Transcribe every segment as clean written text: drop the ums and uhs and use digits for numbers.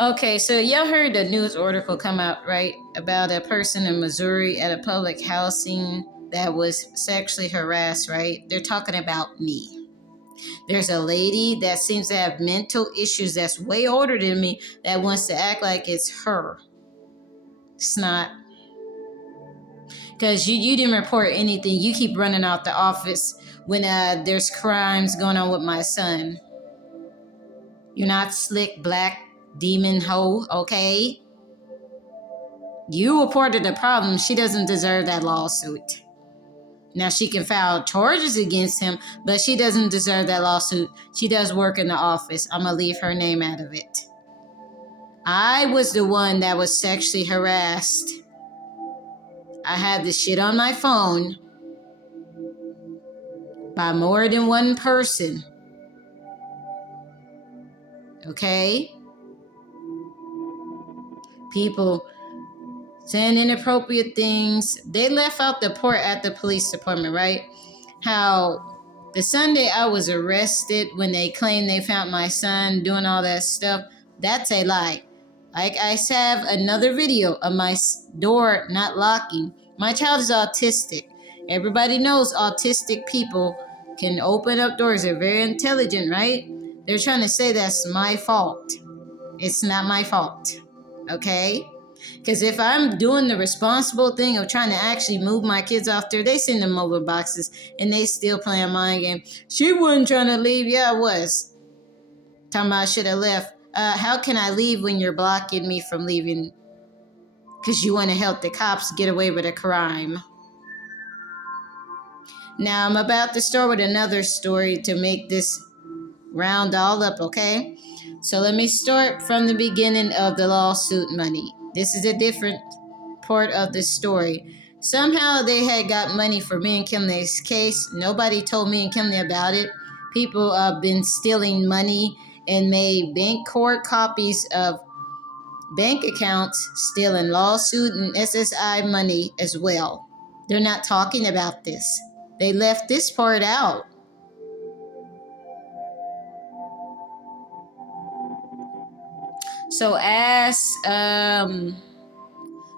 Okay, so y'all heard the news article come out, right? About a person in Missouri at a public housing that was sexually harassed, right? They're talking about me. There's a lady that seems to have mental issues that's way older than me that wants to act like it's her. It's not. Because you didn't report anything. You keep running out the office when there's crimes going on with my son. You're not slick black demon hoe, okay? You reported the problem. She doesn't deserve that lawsuit. Now she can file charges against him, but she doesn't deserve that lawsuit. She does work in the office. I'm going to leave her name out of it. I was the one that was sexually harassed. I had this shit on my phone by more than one person. Okay? People saying inappropriate things. They left out the part at the police department, right? How the Sunday I was arrested when they claimed they found my son doing all that stuff. That's a lie. Like I have another video of my door not locking. My child is autistic. Everybody knows autistic people can open up doors. They're very intelligent, right? They're trying to say that's my fault. It's not my fault. Okay? Because if I'm doing the responsible thing of trying to actually move my kids off there, they send them over boxes and they still playing mind game. She wasn't trying to leave. Yeah, I was. Talking about I should have left. How can I leave when you're blocking me from leaving? Because you want to help the cops get away with a crime. Now I'm about to start with another story to make this round all up, okay? So let me start from the beginning of the lawsuit money. This is a different part of the story. Somehow they had got money for me and Kimley's case. Nobody told me and Kimley about it. People have been stealing money and made bank court copies of bank accounts, stealing lawsuit and SSI money as well. They're not talking about this. They left this part out. So as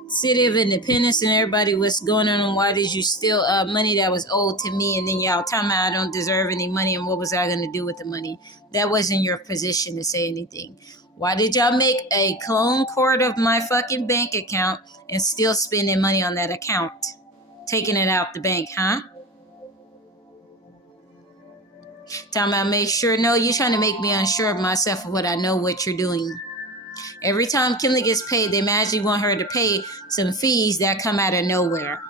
City of Independence and everybody, what's going on and why did you steal money that was owed to me, and then y'all tell me I don't deserve any money and what was I going to do with the money? That wasn't your position to say anything. Why did y'all make a clone court of my fucking bank account and still spending money on that account? Taking it out the bank, huh? Talking about make sure. No, you're trying to make me unsure of myself of what I know what you're doing. Every time Kimley gets paid, they magically want her to pay some fees that come out of nowhere.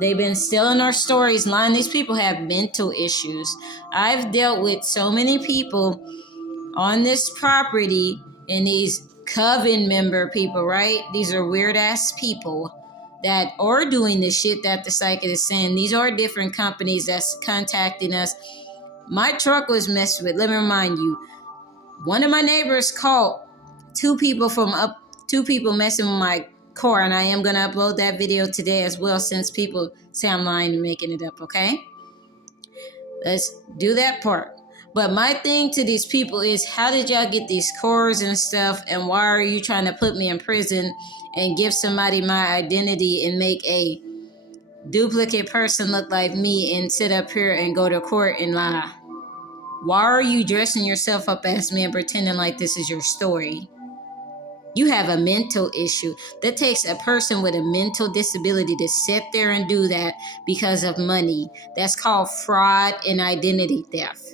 They've been stealing our stories, lying. These people have mental issues. I've dealt with so many people on this property and these coven member people, right? These are weird ass people that are doing the shit that the psychic is saying. These are different companies that's contacting us. My truck was messed with. Let me remind you. One of my neighbors called two people messing with my car, and I am going to upload that video today as well since people say I'm lying and making it up, okay? Let's do that part. But my thing to these people is, how did y'all get these cars and stuff, and why are you trying to put me in prison and give somebody my identity and make a duplicate person look like me and sit up here and go to court and lie? Why are you dressing yourself up as me and pretending like this is your story? You have a mental issue. That takes a person with a mental disability to sit there and do that because of money. That's called fraud and identity theft.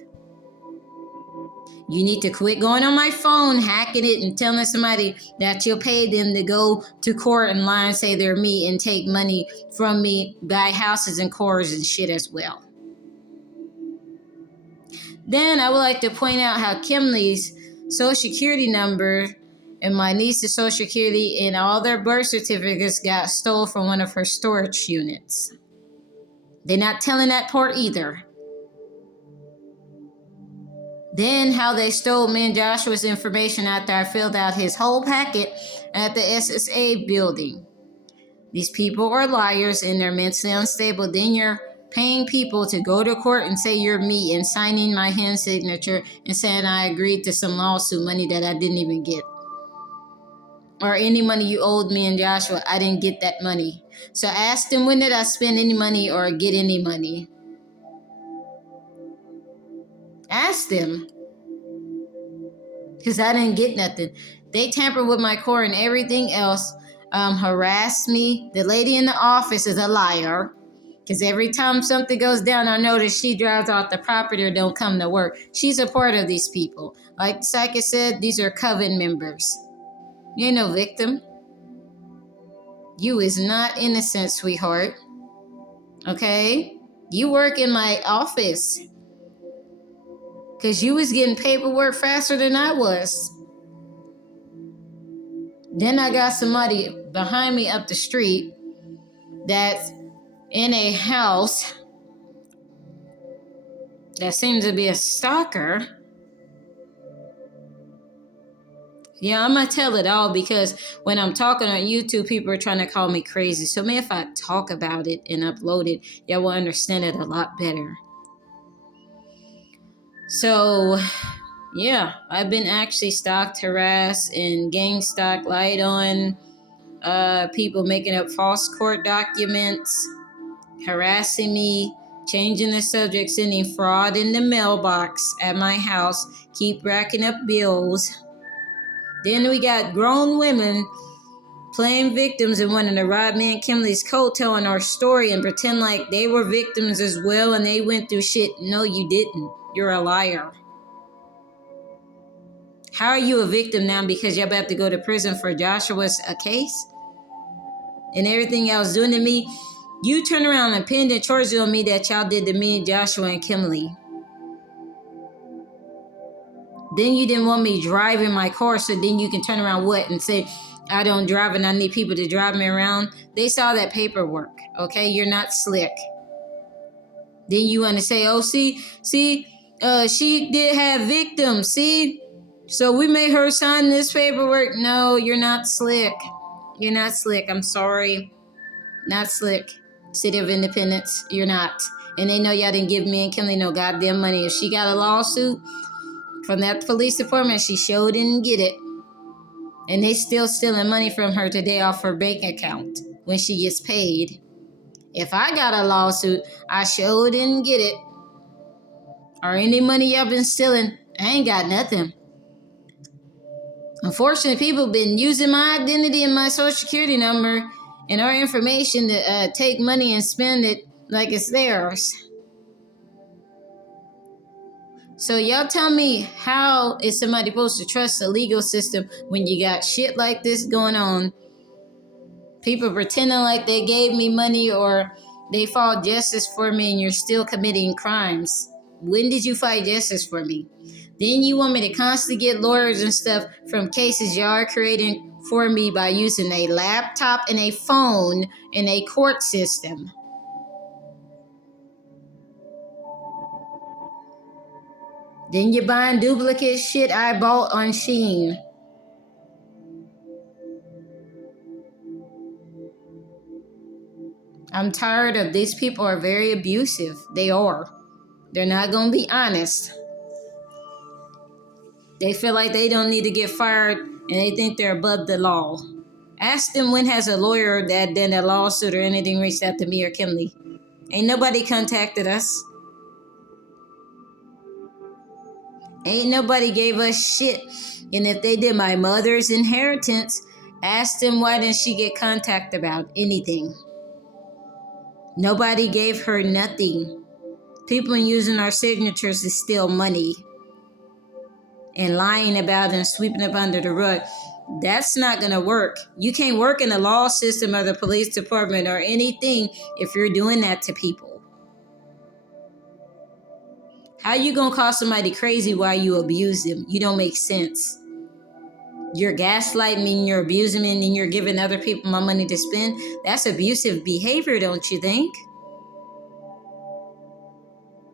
You need to quit going on my phone, hacking it, and telling somebody that you'll pay them to go to court and lie and say they're me and take money from me, buy houses and cars and shit as well. Then I would like to point out how Kimley's social security number and my niece's social security and all their birth certificates got stolen from one of her storage units. They're not telling that part either. Then how they stole me and Joshua's information after I filled out his whole packet at the SSA building. These people are liars and they're mentally unstable. Then your paying people to go to court and say you're me and signing my hand signature and saying I agreed to some lawsuit money that I didn't even get. Or any money you owed me and Joshua, I didn't get that money. So ask them, when did I spend any money or get any money? Ask them. Because I didn't get nothing. They tampered with my core and everything else. Harassed me. The lady in the office is a liar. Because every time something goes down, I notice she drives off the property or don't come to work. She's a part of these people. Like the psychic said, these are coven members. You ain't no victim. You is not innocent, sweetheart. Okay? You work in my office. Because you was getting paperwork faster than I was. Then I got somebody behind me up the street that's in a house that seems to be a stalker. Yeah, I'm going to tell it all because when I'm talking on YouTube, people are trying to call me crazy. So maybe if I talk about it and upload it, y'all will understand it a lot better. So, yeah, I've been actually stalked, harassed, and gang stalked, lied on, people making up false court documents, harassing me, changing the subject, sending fraud in the mailbox at my house, keep racking up bills. Then we got grown women playing victims and wanting to rob me and Kimberly's coat, telling our story and pretend like they were victims as well and they went through shit. No, you didn't. You're a liar. How are you a victim now because you're about to go to prison for Joshua's case? And everything y'all was doing to me, you turn around and pinned the charges on me that y'all did to me and Joshua and Kimberly. Then you didn't want me driving my car, so then you can turn around and say, I don't drive and I need people to drive me around. They saw that paperwork, okay? You're not slick. Then you want to say, oh, see, she did have victims, see? So we made her sign this paperwork. No, you're not slick. You're not slick. I'm sorry. Not slick. City of Independence, you're not. And they know y'all didn't give me and Kimberly no goddamn money. If she got a lawsuit from that police department, she sure didn't get it. And they still stealing money from her today off her bank account when she gets paid. If I got a lawsuit, I sure didn't get it. Or any money y'all been stealing, I ain't got nothing. Unfortunately, people been using my identity and my social security number and our information to take money and spend it like it's theirs. So y'all tell me, how is somebody supposed to trust the legal system when you got shit like this going on? People pretending like they gave me money or they fought justice for me and you're still committing crimes. When did you fight justice for me? Then you want me to constantly get lawyers and stuff from cases y'all are creating for me by using a laptop and a phone in a court system. Then you're buying duplicate shit I bought on Shein. I'm tired of these people are very abusive. They are. They're not going to be honest. They feel like they don't need to get fired and they think they're above the law. Ask them, when has a lawyer that done a lawsuit or anything reached out to me or Kimberly? Ain't nobody contacted us. Ain't nobody gave us shit. And if they did my mother's inheritance, ask them, why didn't she get contacted about anything? Nobody gave her nothing. People using our signatures to steal money and lying about it and sweeping up under the rug. That's not going to work. You can't work in the law system or the police department or anything if you're doing that to people. How you going to call somebody crazy while you abuse them? You don't make sense. You're gaslighting me and you're abusing me and then you're giving other people my money to spend. That's abusive behavior, don't you think?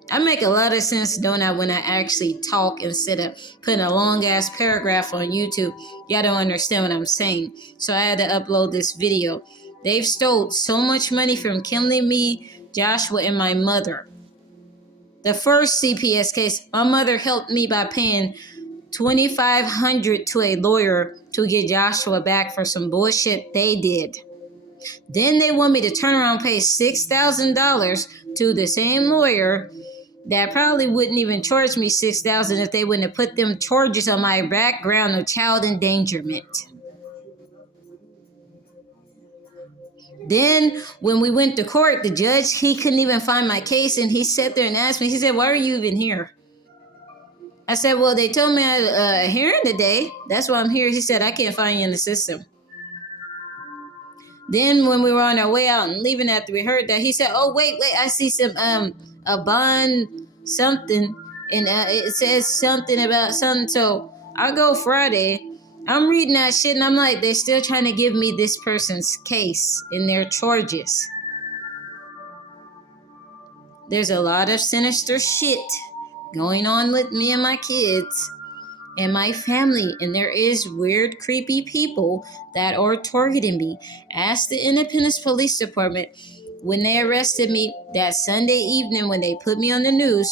I make a lot of sense, don't I, when I actually talk instead of putting a long-ass paragraph on YouTube. Y'all don't understand what I'm saying. So I had to upload this video. They've stole so much money from Kimberly, me, Joshua and my mother. The first CPS case, my mother helped me by paying $2,500 to a lawyer to get Joshua back for some bullshit they did. Then they want me to turn around and pay $6,000 to the same lawyer that probably wouldn't even charge me $6,000 if they wouldn't have put them charges on my background of child endangerment. Then when we went to court, the judge, he couldn't even find my case, and he sat there and asked me, he said, "Why are you even here?" I said, "Well, they told me I had a hearing today. That's why I'm here." He said, "I can't find you in the system." Then when we were on our way out and leaving after we heard that, he said, "Oh, wait, I see some, a bond something, and it says something about something." So I go Friday, I'm reading that shit, and I'm like, they're still trying to give me this person's case and their charges. There's a lot of sinister shit going on with me and my kids and my family, and there is weird, creepy people that are targeting me. Ask the Independence Police Department when they arrested me that Sunday evening when they put me on the news,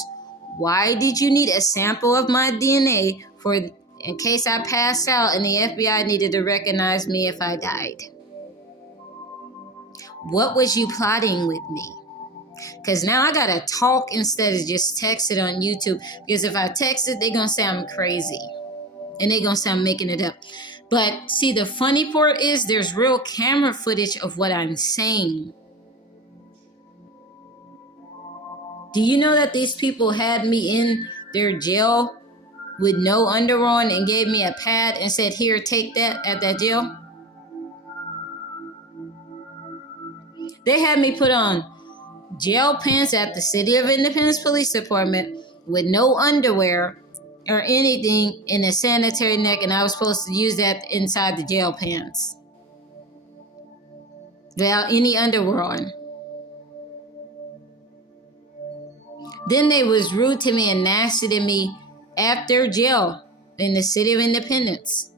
why did you need a sample of my DNA for in case I passed out and the FBI needed to recognize me if I died? What was you plotting with me? Because now I gotta talk instead of just text it on YouTube. Because if I text it, they're gonna say I'm crazy. And they're gonna say I'm making it up. But see, the funny part is there's real camera footage of what I'm saying. Do you know that these people had me in their jail with no underwear on and gave me a pad and said, "Here, take that," at that jail? They had me put on jail pants at the City of Independence Police Department with no underwear or anything in a sanitary neck, and I was supposed to use that inside the jail pants without any underwear on. Then they was rude to me and nasty to me after jail in the City of Independence.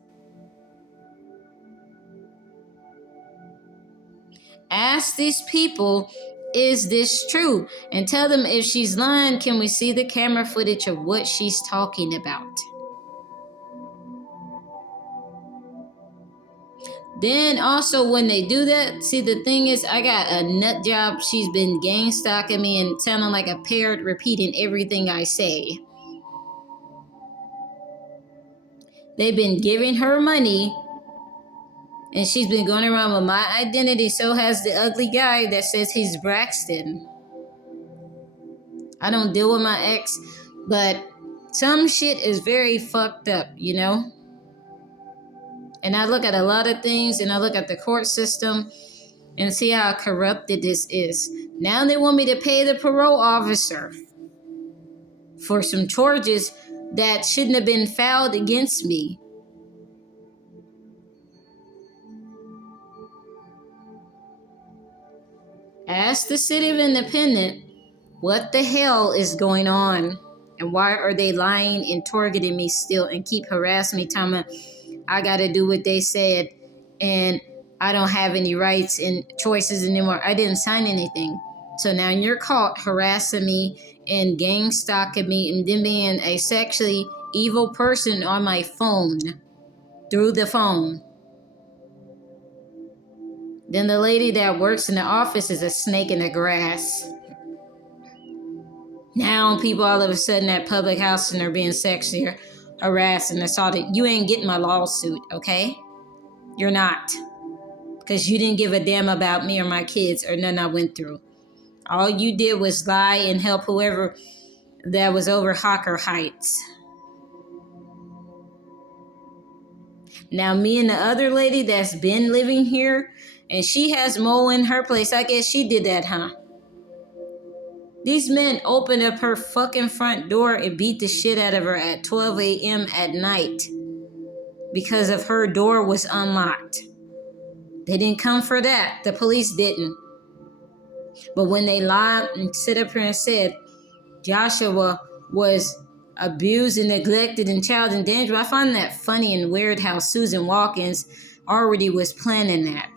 Ask these people, is this true? And tell them if she's lying, can we see the camera footage of what she's talking about? Then also when they do that, see, the thing is, I got a nut job. She's been gang stalking me and sounding like a parrot, repeating everything I say. They've been giving her money, and she's been going around with my identity. So has the ugly guy that says he's Braxton. I don't deal with my ex, but some shit is very fucked up, you know? And I look at a lot of things, and I look at the court system and see how corrupted this is. Now they want me to pay the parole officer for some charges that shouldn't have been filed against me. Ask the City of Independence what the hell is going on, and why are they lying and targeting me still and keep harassing me, telling me I gotta do what they said and I don't have any rights and choices anymore. I didn't sign anything. So now you're caught harassing me and gang stalking me and then being a sexually evil person on my phone, through the phone. Then the lady that works in the office is a snake in the grass. Now people all of a sudden at public housing are being sexually harassed and assaulted. You ain't getting my lawsuit, okay? You're not. Because you didn't give a damn about me or my kids or nothing I went through. All you did was lie and help whoever that was over Hawker Heights. Now me and the other lady that's been living here, and she has mold in her place. I guess she did that, huh? These men opened up her fucking front door and beat the shit out of her at 12 a.m. at night because of her door was unlocked. They didn't come for that. The police didn't. But when they lied and sit up here and said Joshua was abused and neglected and child in danger, I find that funny and weird how Susan Watkins already was planning that.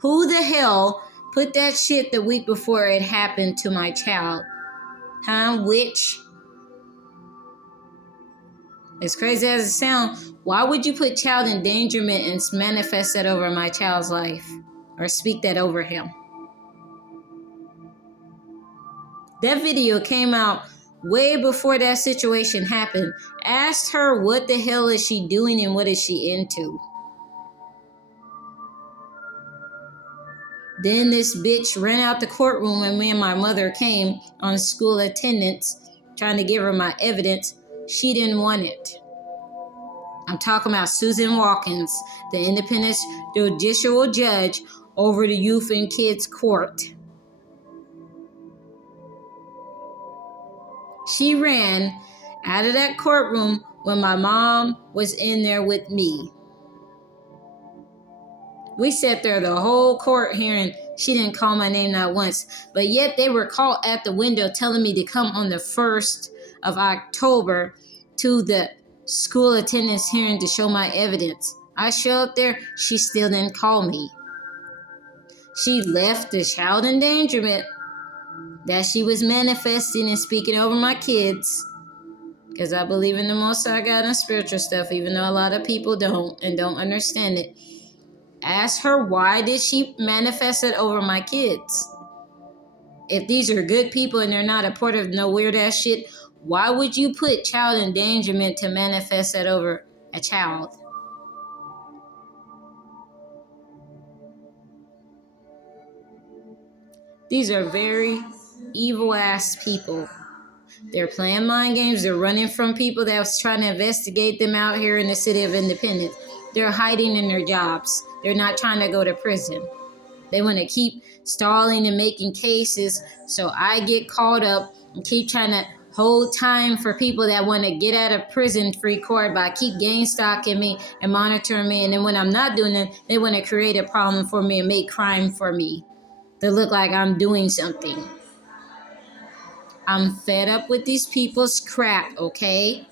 Who the hell put that shit the week before it happened to my child. Huh, witch? As crazy as it sounds, why would you put child endangerment and manifest that over my child's life? Or speak that over him? That video came out way before that situation happened. Asked her what the hell is she doing and what is she into. Then this bitch ran out the courtroom when me and my mother came on school attendance, trying to give her my evidence. She didn't want it. I'm talking about Susan Watkins, the independent judicial judge over the youth and kids court. She ran out of that courtroom when my mom was in there with me. We sat there the whole court hearing. She didn't call my name not once, but yet they were called at the window telling me to come on the 1st of October to the school attendance hearing to show my evidence. I show up there, she still didn't call me. She left the child endangerment that she was manifesting and speaking over my kids, because I believe in the Most High God and spiritual stuff, even though a lot of people don't and don't understand it. Ask her, why did she manifest it over my kids? If these are good people and they're not a part of no weird ass shit, why would you put child endangerment to manifest that over a child? These are very evil ass people. They're playing mind games. They're running from people that was trying to investigate them out here in the city of Independence. They're hiding in their jobs. They're not trying to go to prison. They want to keep stalling and making cases so I get caught up and keep trying to hold time for people that want to get out of prison free court by keep gang stalking me and monitoring me. And then when I'm not doing it, they want to create a problem for me and make crime for me to look like I'm doing something. I'm fed up with these people's crap, okay?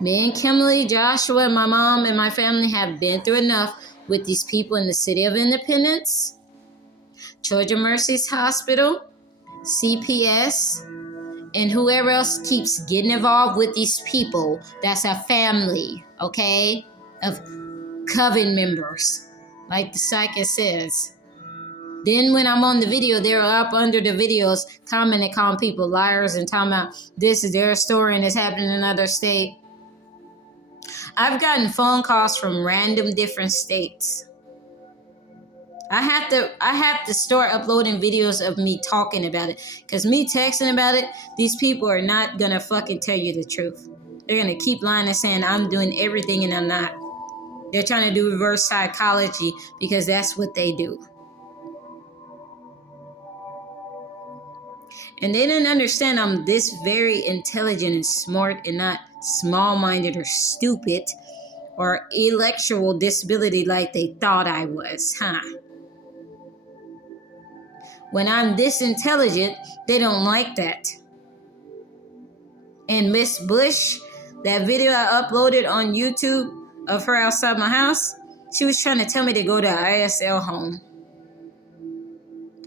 Me and Kimberly, Joshua, and my mom and my family have been through enough with these people in the City of Independence, Children's Mercy's Hospital, CPS, and whoever else keeps getting involved with these people. That's a family, okay, of coven members, like the psychic says. Then when I'm on the video, they're up under the videos commenting, calling people liars and talking about this is their story and it's happening in another state. I've gotten phone calls from random different states. I have to start uploading videos of me talking about it, because me texting about it, these people are not gonna fucking tell you the truth. They're gonna keep lying and saying I'm doing everything and I'm not. They're trying to do reverse psychology because that's what they do. And they didn't understand I'm this very intelligent and smart and not small-minded or stupid or intellectual disability like they thought I was, huh? When I'm this intelligent, they don't like that. And Miss Bush, that video I uploaded on YouTube of her outside my house, she was trying to tell me to go to ISL home.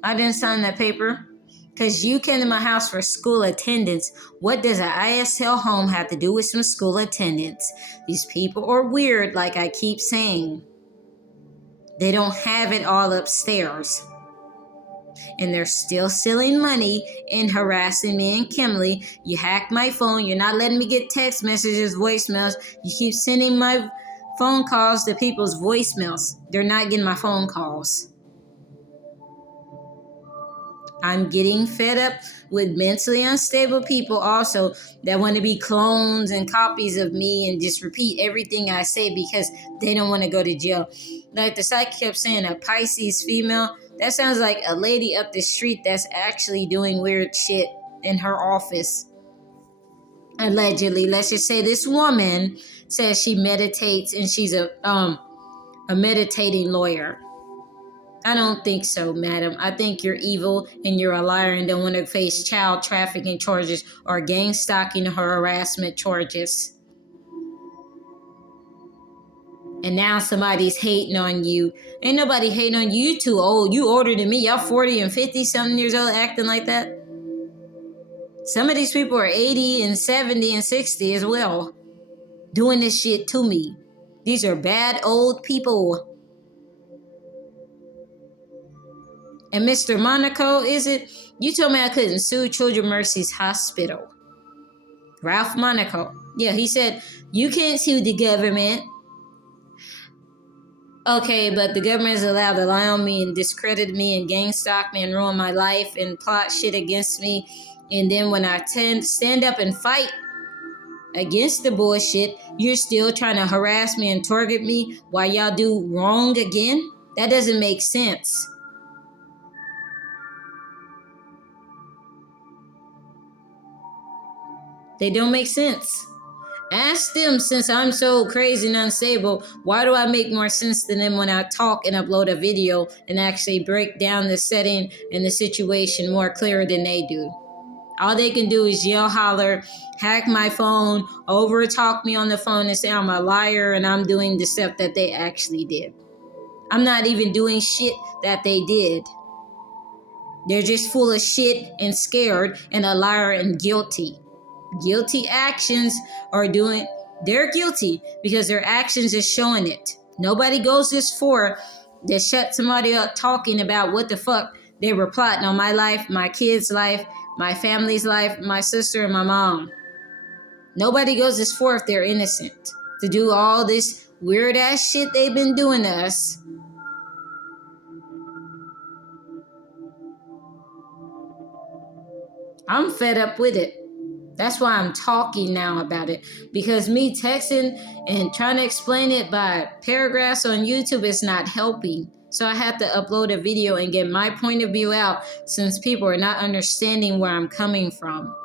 I didn't sign that paper. Because you came to my house for school attendance. What does an ISL home have to do with some school attendance? These people are weird, like I keep saying. They don't have it all upstairs. And they're still stealing money and harassing me and Kimberly. You hacked my phone. You're not letting me get text messages, voicemails. You keep sending my phone calls to people's voicemails. They're not getting my phone calls. I'm getting fed up with mentally unstable people also that want to be clones and copies of me and just repeat everything I say because they don't want to go to jail. Like the psychic kept saying, a Pisces female. That sounds like a lady up the street that's actually doing weird shit in her office. Allegedly, let's just say this woman says she meditates and she's a meditating lawyer. I don't think so, madam. I think you're evil and you're a liar and don't want to face child trafficking charges or gang stalking or harassment charges. And now somebody's hating on you. Ain't nobody hating on you. You too old. You older than me. Y'all 40 and 50 something years old acting like that. Some of these people are 80 and 70 and 60 as well, doing this shit to me. These are bad old people. And Mr. Monaco, is it? You told me I couldn't sue Children's Mercy's Hospital. Ralph Monaco. Yeah, he said, you can't sue the government. Okay, but the government is allowed to lie on me and discredit me and gang stalk me and ruin my life and plot shit against me. And then when I stand up and fight against the bullshit, you're still trying to harass me and target me while y'all do wrong again? That doesn't make sense. They don't make sense. Ask them, since I'm so crazy and unstable, why do I make more sense than them when I talk and upload a video and actually break down the setting and the situation more clearer than they do? All they can do is yell, holler, hack my phone, over talk me on the phone and say I'm a liar and I'm doing the stuff that they actually did. I'm not even doing shit that they did. They're just full of shit and scared and a liar and guilty. Guilty actions are doing, they're guilty because their actions is showing it. Nobody goes this far to shut somebody up talking about what the fuck they were plotting on my life, my kids' life, my family's life, my sister and my mom. Nobody goes this far if they're innocent to do all this weird ass shit they've been doing to us. I'm fed up with it. That's why I'm talking now about it, because me texting and trying to explain it by paragraphs on YouTube is not helping. So I have to upload a video and get my point of view out, since people are not understanding where I'm coming from.